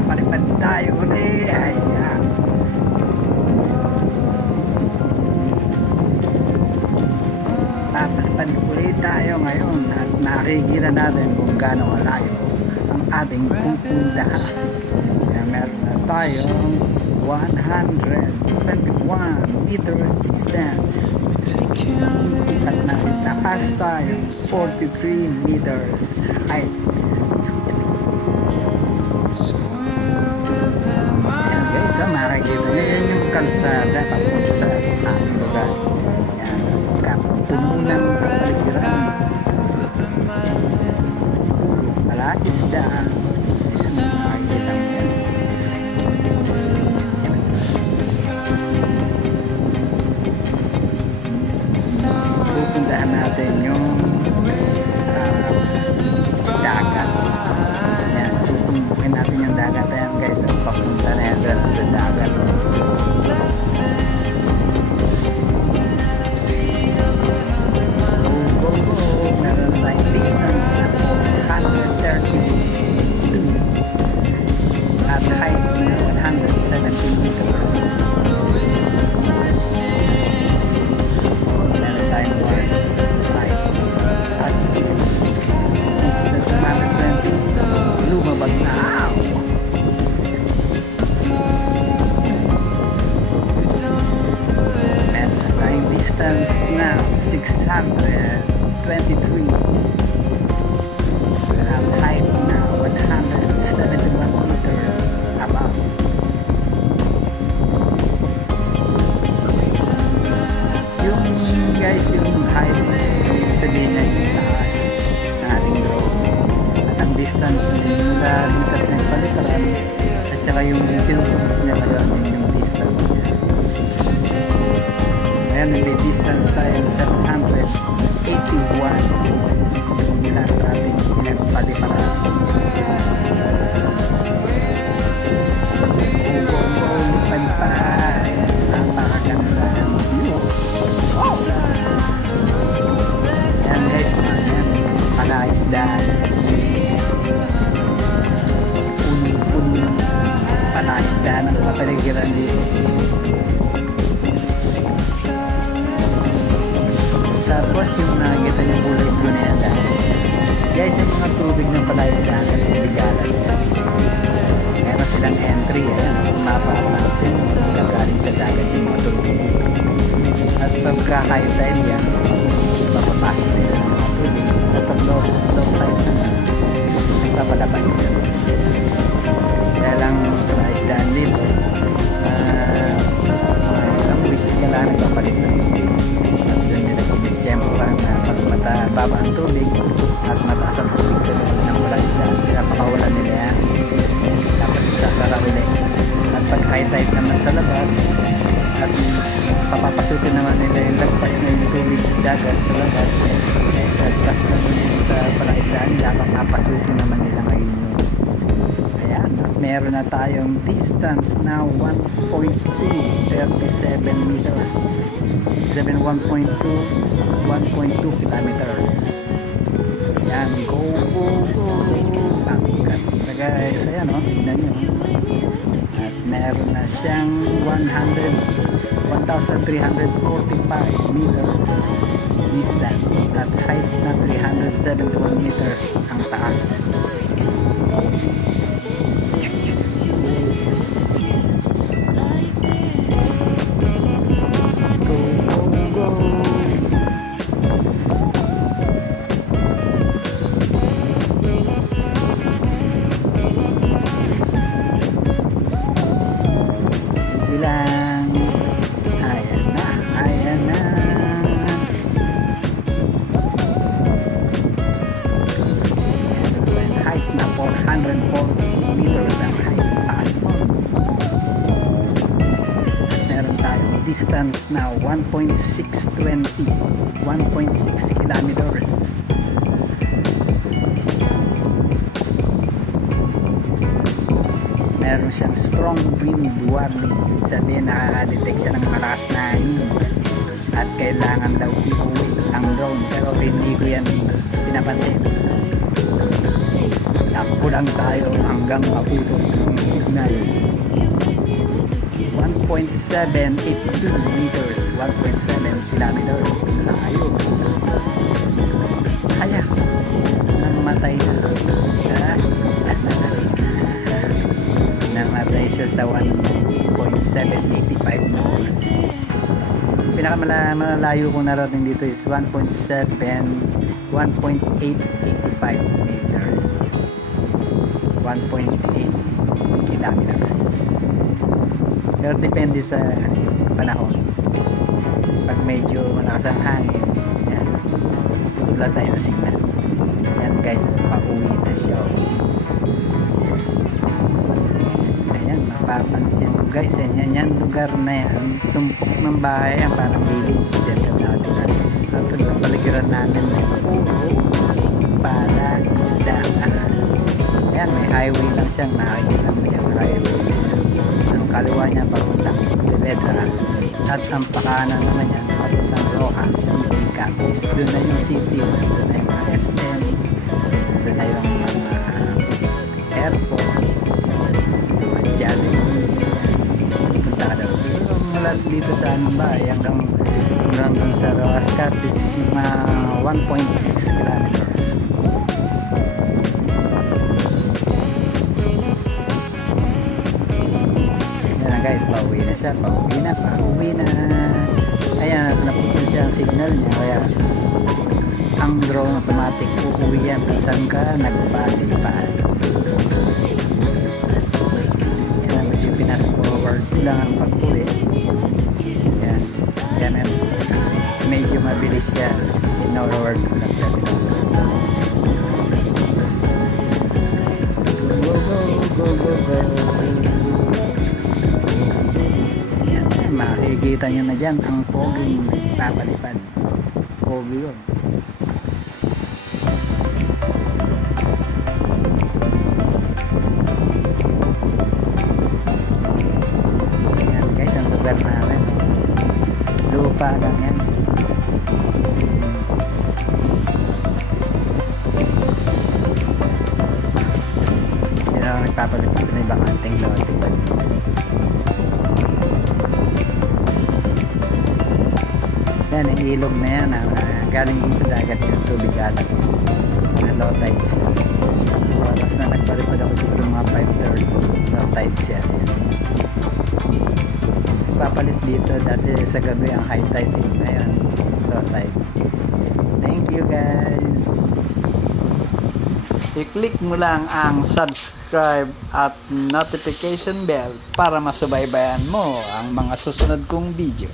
papalipad tayo ulit. Ayan. Papalipad ulit tayo ngayon at nakikita natin kung gaano kalayo ang ating pupuntahan. Kaya meron na tayong 121 meters distance at nakitaas tayo 43 meters height. Ayan guys, makikita nyo yan yung kalsada papunta sa aming lugar. Ayan, kapunan kapaligiran, Malaisda. Pupuntahan natin yung dagat. Ayan, tutumbukin natin yung dagat. Ayan guys, papunta na yan sa dagat. Meron tayong distance na 132 at height na 117 meters. Meron tayong height at distance 120 lumabag na. Meron tayong distance na 623 at height na 171 meters above. Yung guys, yung height, ibig sabihin na yung taas ng ating drone at ang distance mula dun sa pinagpalikaran at saka yung tinutumbok niya ngayon yung distance niya. Ayan, may distance tayo 781 mula sa ating pinagpalikaran. Pagpay, napakaganda ng view. Ayan guys, Malaisdaan. Puno-puno Malaisdaan ang kapaligiran dito. Tapos yung nakikita niyo kulay blue na yan guys, yung mga tubig ng Malaisdaan at tubig galas. Meron silang entry, ayan, kung mapapansin, kagaling sa dagat yung mga tubig. At pagka-high tide yan, papapasok sila ng mga tubig. At pag low tide naman, papalabas sila. Kaya lang Malaisdaan dito, ilang weeks ka lang nagpapalit ng tubig. At doon nila kumitsempo lang na pag baba ang tubig at mataas ang tubig sa loob ng Malaisdaan, pinapakawalan nila yan. Tapos isasara nila. At pag high tide naman sa labas at papapasukin naman nila yung lagpas na yung tubig dagat sa labas, lagpas naman sa Malaisdaan nila, papapasukin naman nila ngayon yun. Ayan, at meron na tayong distance na 1.237 meters 1.2 kilometers. Ayan, go. Ang ganda guys, ayan o, tignan nyo. At meron na siyang 1,345 meters distance at height na 371 meters ang taas. Bilang ayan na height na 404 meters ang height, taas po. Meron tayong distance na 1.620 1.6 kilometers. Meron siyang strong wind warning, sabihin nakaka-detect siya ng malakas na hangin at kailangan daw i-uwi ang drone, pero hindi ko yan pinapansin. Takbo lang tayo hanggang maputo. signal. 1.782 meters, 1.7 kilometers. Layo. Kaya, namatay na. Namatay siya sa 1.785 meters. Pinakamalayo kong narating dito is 1.885 meters. 1.8 kilometers. Pero depende sa panahon. Pag medyo malakas ang hangin, yan, tutulan tayo ng signal. Yan guys, pauwi na siya. Ayan, mapapansin mo guys, yan lugar na yan, tumpok ng bahay, yan, parang village dyan natin. At ang paligiran namin na para isda. Ayan, may highway lang siya, makikita mo yung highway. Ang kaliwa niya papuntang Levedra, at ang pakanan naman yan papuntang Rojas City, Capiz. Doon na yung city, doon na yung mga SM, doon na yung mga airport, mga Jollibee. Punta ka daw mula dito sa anong bahay hanggang sa Rojas Capiz, mga 1.6 kilometers. Guys, pauwi na siya, pauwi na. Ayan, naputol siya ang signal niya, kaya ang drone automatic uuwi yan kung saan ka nagpalipad. Ayan, medyo pinas forward lang ang pag-uwi. Ayan, medyo mabilis siya, pinorward lang siya. Go. Makikita nyo na dyan ang poging papalipad. Pogi yun. Ayan guys, ang lugar namin. Lupa lang yan. Yan ang nagpapalipad na ibang anting lote. Yan, ang ilog na yan, galing din sa dagat yung tubig alat na low tides. Oras na nagpalipad ako siguro mga 5:30 low tides yan. Papalit dito, dati sa gabi ang high tide, ngayon low tide. Thank you guys. I-click mo lang ang subscribe at notification bell para masubaybayan mo ang mga susunod kong video.